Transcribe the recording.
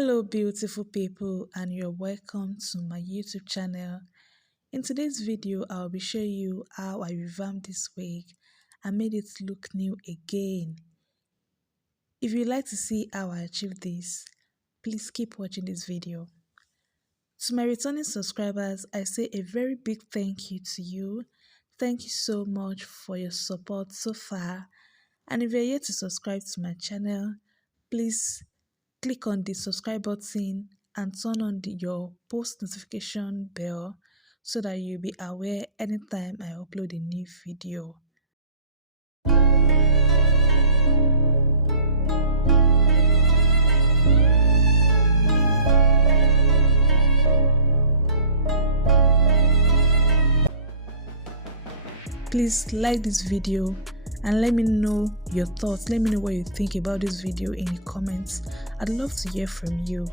Hello beautiful people, and you're welcome to my YouTube channel. In today's video I'll be showing you how I revamped this wig and made it look new again. If you'd like to see how I achieved this, please keep watching this video. To my returning subscribers, I say a very big thank you to you. Thank you so much for your support so far, and if you're yet to subscribe to my channel, please click on the subscribe button and turn on your post notification bell so that you'll be aware anytime I upload a new video. Please like this video and let me know your thoughts. Let me know what you think about this video in the comments. I'd love to hear from you.